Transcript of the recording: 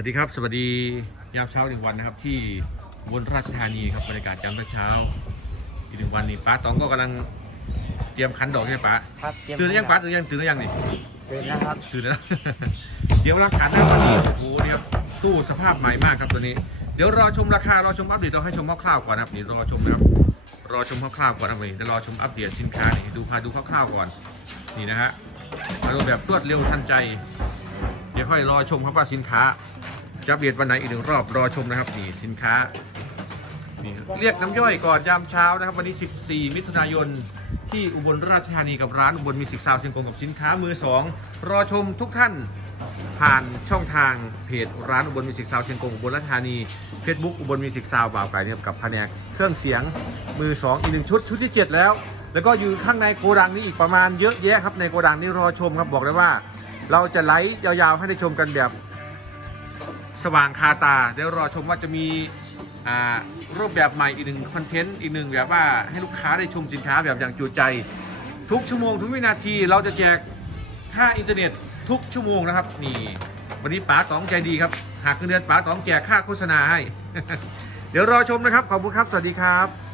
วัสดีครับ สวัสดียามเช้าหนึ่งวันนะครับ ที่อุบนราชธานีครับบรรยากาศยามเช้าอีกหนึ่งวันนี่ป้าตองก็กำลังเตรียมคันดอกใช่ไหมป้าครับเตรียมตื่นหรือยังป้าตื่นหรือยังตื่นหรือยังนี่ตื่นนะครับตื่นแล้ว เดี๋ยวรับขันนะครับวันนี้โอ้โหเนี่ยครับตู้สภาพใหม่มากครับตัวนี้ เดี๋ยวรอชมราคารอชมอัปเดตเราให้ชมคร่าวๆก่อนนะครับนี่รอชมนะครับรอชมคร่าวๆก่อนนะครับนี่เดี๋ยวรอชมอัปเดตสินค้านี่ดูพาดูคร่าวๆก่อนนี่นะฮะมาดูแบบรวดเร็วทันใจเดี๋ยวค่อยรอชมครับว่าสินค้า จะอัปเดวันไหนอีกหนึ่งรอบรอชมนะครับนี่สินค้านี่เรียกน้ำย่อยก่อนยามเช้านะครับ วันนี้ 14 มิถุนายนที่อุบลราชธานีกับร้านอุบลมีสิกซาวเชียงกงกับสินค้ามือสองรอชมทุกท่านผ่านช่องทางเพจร้านอุบลมิวสิกซาวเชียงกงอุบลราชธานี Facebook อุบลมิวสิกซาวบ่าวไก่นะครับกับแผนกเครื่องเสียงมือ 2 อีกหนึ่งชุดชุดที่ 7 แล้ว แล้วก็อยู่ข้างในโกดังนี้อีกประมาณเยอะแยะครับในโกดังนี้รอชมครับบอกเลยว่า เราจะไลฟ์ยาวๆให้ได้ชมกันแบบสว่างคาตา เดี๋ยวรอชมว่าจะมีรูปแบบใหม่อีกหนึ่งคอนเทนต์อีกหนึ่งแบบว่าให้ลูกค้าได้ชมสินค้าแบบอย่างจุใจ ทุกชั่วโมงทุกวินาทีเราจะแจกค่าอินเทอร์เน็ตทุกชั่วโมงนะครับ นี่ วันนี้ป๋าต๋องใจดีครับ หากเงินเดือนป๋าต๋องแจกค่าโฆษณาให้ เดี๋ยวรอชมนะครับ ขอบคุณครับ สวัสดีครับ